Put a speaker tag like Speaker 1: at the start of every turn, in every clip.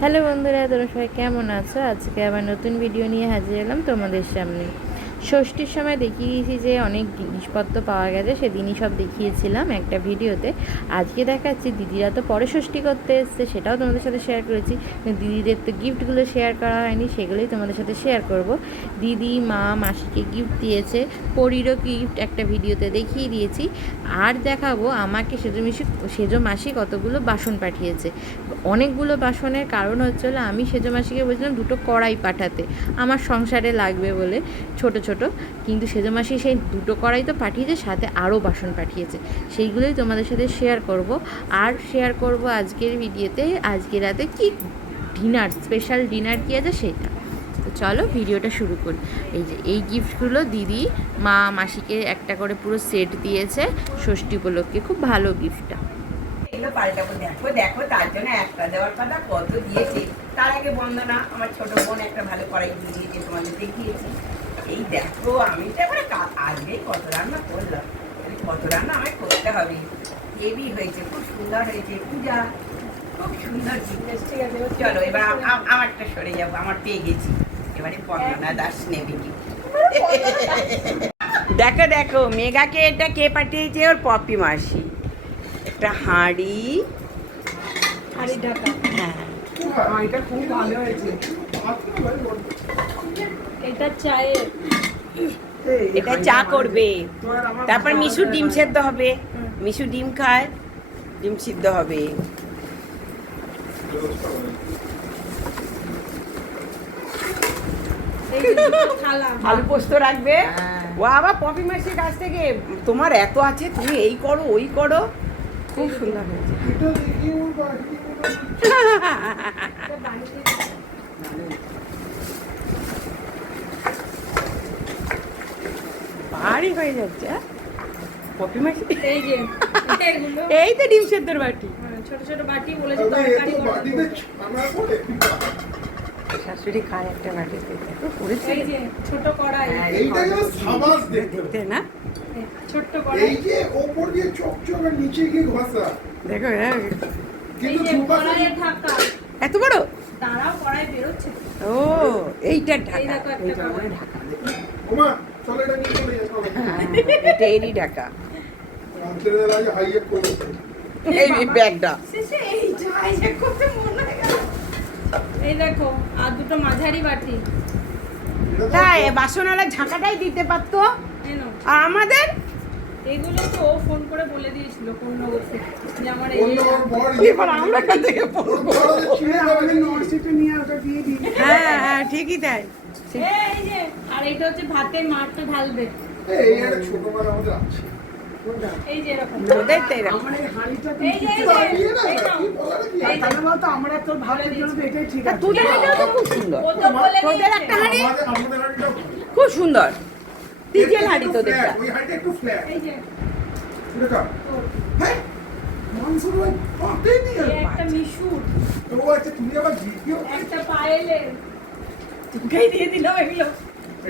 Speaker 1: Hello বন্ধুরা, তোমরা সবাই কেমন আছো? আজকে আবার নতুন ভিডিও নিয়ে হাজির এলাম তোমাদের সামনে। ষষ্ঠীর সময় দেখিয়ে দিয়েছি যে অনেক জিনিসপত্র পাওয়া গেছে, সেদিনই সব দেখিয়েছিলাম একটা ভিডিওতে। আজকে দেখাচ্ছি, দিদিরা তো পরে ষষ্ঠী করতে এসছে, সেটাও তোমাদের সাথে শেয়ার করেছি। দিদিদের তো গিফটগুলো শেয়ার করা হয়নি, সেগুলোই তোমাদের সাথে শেয়ার করব। দিদি, মা, মাসিকে গিফট দিয়েছে, পরিরও গিফট একটা ভিডিওতে দেখিয়ে দিয়েছি। আর দেখাবো আমাকে সেজো মিশি, সেজো মাসি কতগুলো বাসন পাঠিয়েছে। অনেকগুলো বাসনের কারণ হচ্ছে আমি সেজো মাসিকে বলছিলাম দুটো কড়াই পাঠাতে, আমার সংসারে লাগবে বলে। ছোট ছোট, কিন্তু সেজো মাসি সেই দুটো কড়াই তো পাঠিয়েছে, সাথে আরও বাসন পাঠিয়েছে। সেইগুলোই তোমাদের সাথে শেয়ার করব। আর শেয়ার করব আজকের ভিডিওতে আজকে রাতে কি ডিনার স্পেশাল ডিনার কী আছে সেটা। তো চলো ভিডিওটা শুরু করি। এই যে, এই গিফটগুলো দিদি মা মাসিকে একটা করে পুরো সেট দিয়েছে ষষ্ঠী উপলক্ষে। খুব ভালো গিফটটা
Speaker 2: দেখো। দেখো, তার জন্য একটা দেওয়ার কথা কত দিয়েছে। তার আগে আমার ছোট বোন একটা ভালো কড়াই দিয়ে দিয়েছে, তোমাদের দেখিয়েছি। এই দেখো আমি তো এবারে কা- আজকেই কত রান্না করলাম। কত রান্না আমায় করতে হবে। হেভি হয়েছে খুব সুন্দর হয়েছে পূজা। খুব সুন্দর জিনিস। ঠিক আছে চলো এবার আম- আম- আমারটা সরে যাব আমার পেয়ে গেছি। এবারে বন্দনা দাস নেবে কি? দেখো দেখো মেঘাকে এটা কে পাঠিয়েছে? ওর পপি মাসি। একটা হাঁড়ি।
Speaker 3: হাড়ি ঢাকা।
Speaker 2: হ্যাঁ।
Speaker 4: এটা খুব ভালো হয়েছে।
Speaker 3: এটা চায়ে
Speaker 2: এটা চা করবে। তারপর মিশু ডিম সেদ্ধ হবে। মিশু ডিম খায় ডিম সিদ্ধ হবে। আলু পোস্ত রাখবে। ও আবার পপি মাসির কাছ থেকে তোমার এত আছে তুমি এই করো ওই করো। খুব সুন্দর হয়েছে। ভারী হয়ে যাচ্ছে হ্যাঁ?
Speaker 3: এই যে
Speaker 2: এই তো ডিম সেদ্ধর বাটি।
Speaker 3: হ্যাঁ, ছোট ছোট বাটি বলেছে তরকারি
Speaker 2: শাশুড়ি খায় একটা দেখো করেছে?
Speaker 3: এই যে ছোট কড়াই।
Speaker 2: হ্যাঁ,
Speaker 4: এইটা যেন সাবাস দেখতে।
Speaker 2: দেখতে না?
Speaker 3: ছোট্ট কড়াই।
Speaker 4: এই যে ওপর দিয়ে চকচক আর নিচে গিয়ে ঘষা।
Speaker 2: দেখো হ্যাঁ।
Speaker 4: কিন্তু
Speaker 2: এত বড়?
Speaker 3: দাঁড়াও কড়াই বেরোচ্ছে।
Speaker 2: ও এইটা ঢাকা। ঢাকা
Speaker 4: এটা।
Speaker 2: হ্যাঁ, এরই ঢাকা। এই ব্যাগটা।
Speaker 3: এই দেখো আর দুটো মাঝারি বাটি।
Speaker 2: তাই বাসনওয়ালা ঝাঁকাটাই দিতে পারতো। আর আমাদের?
Speaker 3: এগুলো তো ও ফোন করে বলে দিয়েছিল থেকে যে আমার এই
Speaker 2: এবার আমরা থেকে। হ্যাঁ হ্যাঁ ঠিকই তাই।
Speaker 3: এই যে আর এইটা হচ্ছে ভাতের মারটা ঢালবে।
Speaker 4: এই একটা ছোট মার আমাদের আছে।
Speaker 3: এই যে এরকম।
Speaker 2: তো।
Speaker 3: এই যে
Speaker 2: তোদের এটাও সুন্দর। তোদের একটা হাঁড়ি? খুব সুন্দর। ডিজেল
Speaker 4: একটু
Speaker 2: হাঁড়ি তোদেরটা
Speaker 4: flat, ওই হাঁড়িটা একটু flat।
Speaker 3: এই যে।
Speaker 4: কার? হ্যাঁ?
Speaker 3: একটা মিশুর।
Speaker 4: ও আচ্ছা, তুমি আবার ভিডিও
Speaker 3: একটা পায়েলের তোকেই দিয়ে দিলাম এগুলো।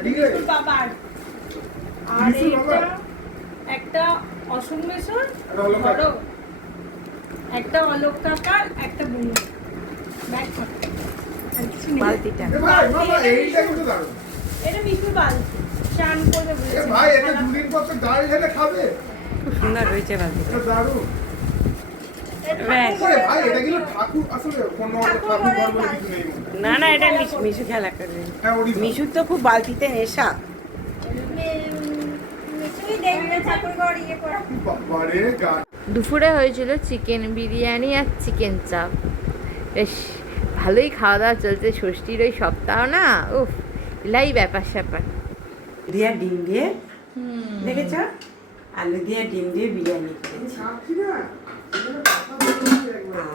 Speaker 3: মিশুর বাবার। আর এইটা একটা অসম মেশর
Speaker 4: হলো
Speaker 3: একটা অলোক কাকার বুনু। ব্যাগ।
Speaker 2: বালতিটা।
Speaker 4: দারুণ।
Speaker 3: এটা মিশুর বালতি। চান করবে
Speaker 4: ভাই এটা দুদিন পর তো ডাল ঢেলে খাবে।
Speaker 2: খুব সুন্দর হয়েছে
Speaker 4: দারুণ।
Speaker 2: না না এটা মিশু- মিশু খেলা করবে।
Speaker 4: হ্যাঁ।
Speaker 2: মিশুর তো খুব বালতিতে নেশা।
Speaker 1: দুপুরে হয়েছিল চিকেন বিরিয়ানি আর চিকেন চাপ। বেশ ভালোই খাওয়া দাওয়া চলছে ষষ্ঠীর ওই সপ্তাহ না? উফ এলাই ব্যাপার স্যাপার
Speaker 2: দিয়ে ডিম দিয়ে দেখেছ? আলু দিয়ে ডিম দিয়ে বিরিয়ানি করেছি।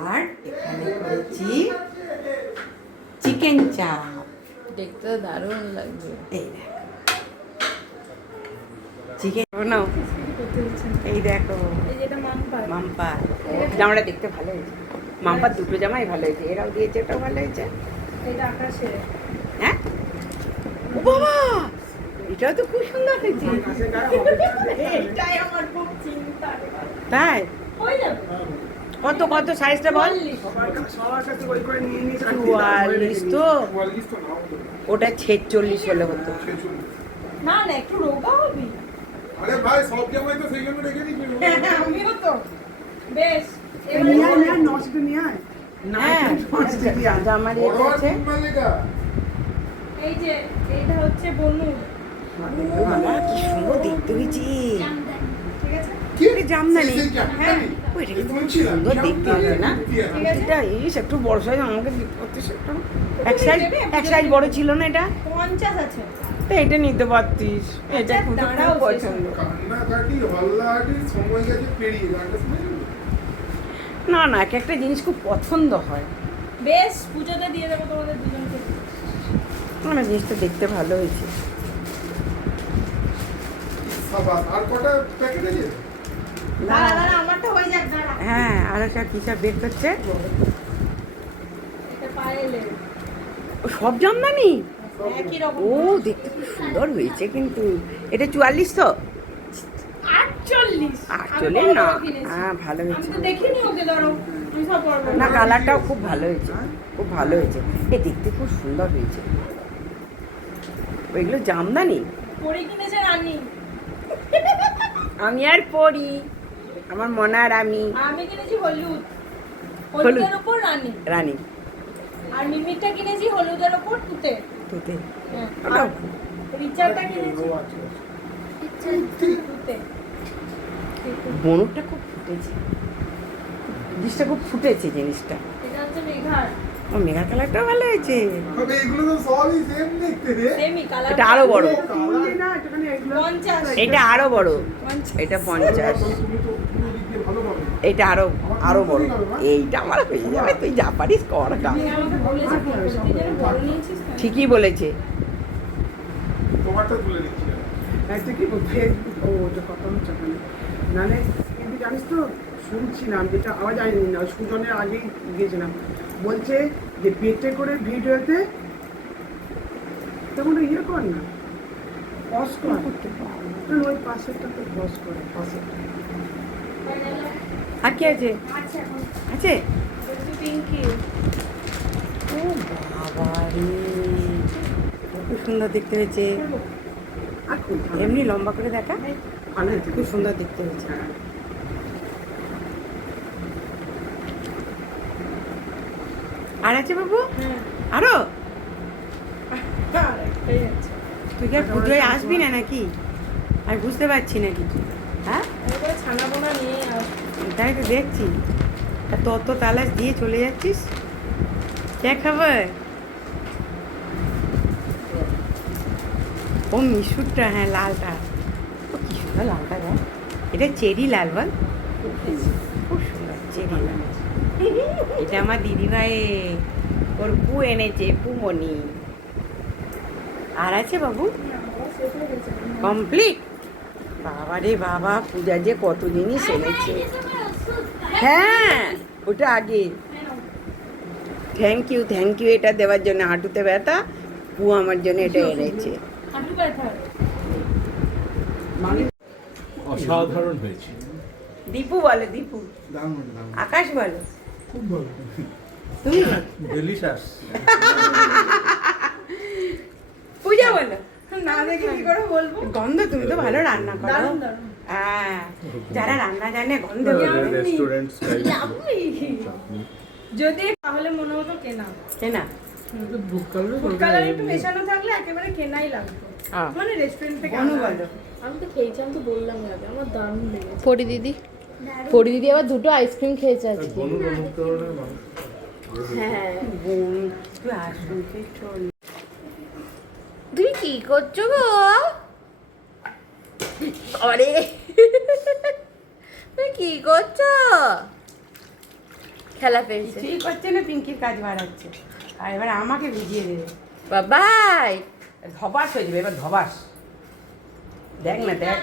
Speaker 2: আর এখানে করেছি চিকেন চাপ।
Speaker 1: দেখতে দারুণ লাগবে।
Speaker 2: এই দেখো। চিকেন নাও। এই দেখো
Speaker 3: এই
Speaker 2: মাম্পা জামাটা দেখতে ভালো হয়েছে। মাম্পার দুটো জামাই ভালো হয়েছে। এরাও দিয়েছে এটাও ভালো হয়েছে।
Speaker 3: এটা আকাশে
Speaker 2: হ্যাঁ? ও বাবা! এটাও তো খুব সুন্দর হয়েছে।
Speaker 3: এটাই আমার খুব চিন্তা।
Speaker 2: তাই? কত কত সাইজটা বল? চুয়াল্লিশ। তো? ওটা ছেচল্লিশ হলে হতো।
Speaker 3: না না একটু রোগা হবি।
Speaker 4: আরে ভাই সব জামাই তো সেই জন্য রেখে দিয়েছি।
Speaker 3: আমিও তো। বেশ
Speaker 5: নিয়ে নিয়ে নশোটা নিয়ে আয়।
Speaker 2: হ্যাঁ। ইয়ে আছে
Speaker 4: ফুল
Speaker 3: এই যে এইটা হচ্ছে বনু।
Speaker 2: ও বাবা কি সুন্দর দেখতে হয়েছে। জামদানি।
Speaker 4: বলছিলাম,
Speaker 2: সুন্দর দেখতে না? এটা ইস একটু বড় সাইজ আমাকে এক সাইজ এক সাইজ বড় ছিল না এটা?
Speaker 3: পঞ্চাশ আছে।
Speaker 2: তো এটা নিতে পারতিস। এটা
Speaker 3: আচ্ছা,
Speaker 2: খুব পছন্দ। না না এক একটা জিনিস খুব পছন্দ হয়।
Speaker 3: বেশ পুজোতে দিয়ে দেবো তোমাদের দুজনকে।
Speaker 2: আমার জিনিসটা দেখতে ভালো হয়েছে।
Speaker 4: আর কটা প্যাকেট আছে?
Speaker 3: হয়ে
Speaker 2: আর কিসব বের করছে। সব জামদানি? ও দেখতে খুব সুন্দর হয়েছে কিন্তু। এটা চুয়াল্লিশ তো?
Speaker 3: আটচল্লিশ।
Speaker 2: না? হ্যাঁ ভালো হয়েছে।
Speaker 3: সব
Speaker 2: না। কালারটাও খুব ভালো হয়েছে। খুব ভালো হয়েছে। এ দেখতে খুব সুন্দর হয়েছে। ওইগুলো জামদানি?
Speaker 3: পরে কিনেছে রানী।
Speaker 2: আমি আর পড়ি আমার মনার আমি।
Speaker 3: আমি কিনেছি হলুদ।
Speaker 2: হলুদ।
Speaker 3: হলুদের ওপর রানী।
Speaker 2: রানী।
Speaker 3: আর মিমিরটা কিনেছি হলুদের ওপর তুতে।
Speaker 2: তুতে।
Speaker 3: হ্যাঁ, আর কিনেছি তুতে।
Speaker 2: বনুরটা খুব ফুটেছে। জিনিসটা খুব ফুটেছে জিনিসটা।
Speaker 3: এটা হচ্ছে মেঘার।
Speaker 2: ও মেঘার কালারটাও ভালো হয়েছে।
Speaker 4: তবে এগুলো তো সবই সেম দেখতে রে।
Speaker 3: সেমি কালার
Speaker 2: এটা আরও বড়। এটা আরও বড়। এটা পঞ্চাশ। এটা আরও আরও বড়। এইটা আমার হয়ে যাবে তুই যা পারিস কর? ঠিকই বলেছে।
Speaker 5: নাহলে, জানিস তো, শুনছিলাম যেটা আওয়াজ আইনি না সুজনের আগেই গিয়েছিলাম। বলছে যে পেটে করে ভিডিওতে তখন ওটা ইয়ে কর না পজ কর। না, ওই পাশেরটা তো পজ করে পাশেরটা
Speaker 2: আর কি আছে? আছে ও বাবা রে খুব সুন্দর দেখতে হয়েছে। এমনি লম্বা করে দেখা? খুব সুন্দর দেখতে হয়েছে। আর আছে বাবু?
Speaker 3: হ্যাঁ।
Speaker 2: আরও?
Speaker 3: আর
Speaker 2: তুই কি আর পুজোয় আসবি না নাকি? আমি বুঝতে পারছি না কিছু। হ্যাঁ? তাই তো দেখছি। তা তত তালাশ দিয়ে চলে যাচ্ছিস? কে খাবার? ও মিশুরটা হ্যাঁ লালটা। ও কি সুন্দর লালটা দেখ এটা চেরি লাল বল। খুব সুন্দর চেরি লাল। এটা আমার দিদিভাই ওর পু এনেছে পুমনি আর আছে বাবু কমপ্লিট বাবা রে বাবা পূজা যে কত জিনিস এনেছে হ্যাঁ ওটা আগে থ্যাংক ইউ থ্যাংক ইউ এটা দেওয়ার জন্য হাঁটুতে ব্যথা পু আমার জন্য এটা এনেছে
Speaker 5: মানে
Speaker 6: অসাধারণ হয়েছে
Speaker 2: দীপু বলো দীপু। আকাশ বলো
Speaker 4: খুব ভালো
Speaker 2: তুমি?
Speaker 6: ডেলিশাস
Speaker 2: পূজা বলো।
Speaker 3: না দেখে কি করে বলব?
Speaker 2: গন্ধ তুমি তো ভালো রান্না করো।
Speaker 3: দারুণ দারুণ।
Speaker 2: হ্যাঁ যারা রান্না জানে গন্ধ
Speaker 3: যদি তাহলে মনে হতো কেনা।
Speaker 2: কেনা?
Speaker 3: ফুড কালার একটু মেশানো থাকলে একেবারে কেনাই লাগতো। মানে রেস্টুরেন্ট থেকে
Speaker 2: বলো
Speaker 3: আমি তো খেয়েছি আমি তো বললাম আগে আমার দারুণ লেগেছে।
Speaker 1: পরি দিদি? পরি দিদি আবার দুটো আইসক্রিম খেয়েছে আজকে।
Speaker 3: হ্যাঁ
Speaker 2: বোন তুই আসুন চল
Speaker 1: তুমি কি করছ গো? আরে। তুমি কি করছ? খেলা পেয়েছে।
Speaker 2: কিছুই করছে না পিঙ্কির কাজ বাড়াচ্ছে আর এবার আমাকে ভিজিয়ে দেবে।
Speaker 1: বাবাই।
Speaker 2: ধবাস হয়ে যাবে এবার ধবাস দেখ না দেখ।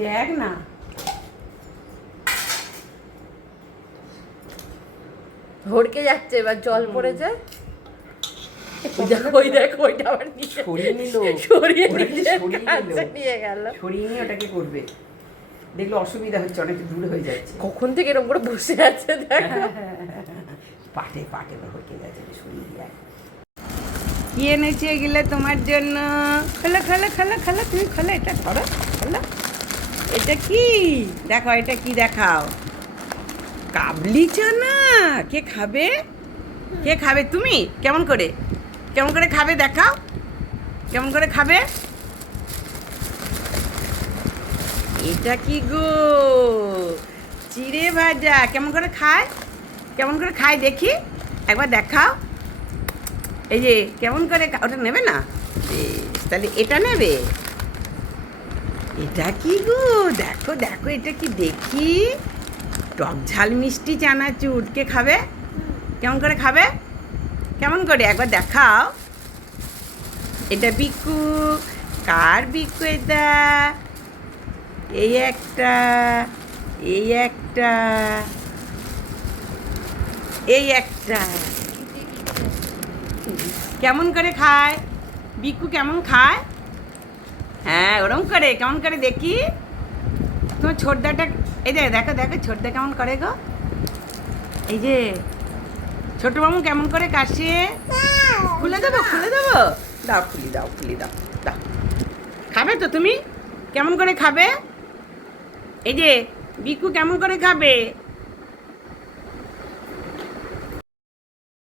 Speaker 2: দেখ না।
Speaker 1: ভরকে যাচ্ছে এবার জল পড়েছে ওই দেখ ওই দেখ ওইটা আবার নিচে
Speaker 2: সরিয়ে নিল।
Speaker 1: সরিয়ে
Speaker 2: ওটাকে
Speaker 1: নিচে
Speaker 2: সরিয়ে নিল।
Speaker 1: কাছে নিয়ে গেল।
Speaker 2: সরিয়ে নিয়ে ওটাকে করবে। দেখলে অসুবিধা হচ্ছে অনেক দূর হয়ে যাচ্ছে।
Speaker 1: কখন থেকে এরকম করে বসে আছে দেখো।
Speaker 2: পাটে পাটে গেছে শুনিয়ে দিয়ে কি এনেছে এগুলো তোমার জন্য খোলো খোলো খোলো খোলো তুমি খোলো এটা ধরো খোলো। এটা কি? দেখো এটা কি দেখাও। কাবলি চানা? কে খাবে? কে খাবে তুমি? কেমন করে? কেমন করে খাবে দেখাও। কেমন করে খাবে? এটা কি গো? চিড়ে ভাজা। কেমন করে খায়? কেমন করে খায় দেখি। একবার দেখাও। এই যে কেমন করে ওটা নেবে না? বেশ, তাহলে এটা নেবে। এটা কি গো? দেখো দেখো এটা কি দেখি? টক ঝাল মিষ্টি চানাচুর। কে খাবে? কেমন করে খাবে? কেমন করে? একবার দেখাও। এটা বিকু। কার বিকু এটা? এই একটা। এই একটা। এই একটা। কেমন করে খায়? বিকু কেমন খায়? হ্যাঁ ওরম করে। কেমন করে দেখি? তোমার ছোটদাটা, এই যে দেখো দেখো, ছোটদা কেমন করে গো? এই যে ছোট মামু কেমন করে কাশে খুলে দেবো খুলে দেবো? দাও, খুলি দাও খুলি, দাও দাও। খাবে তো তুমি? কেমন করে খাবে? এই যে, বিকু কেমন করে খাবে?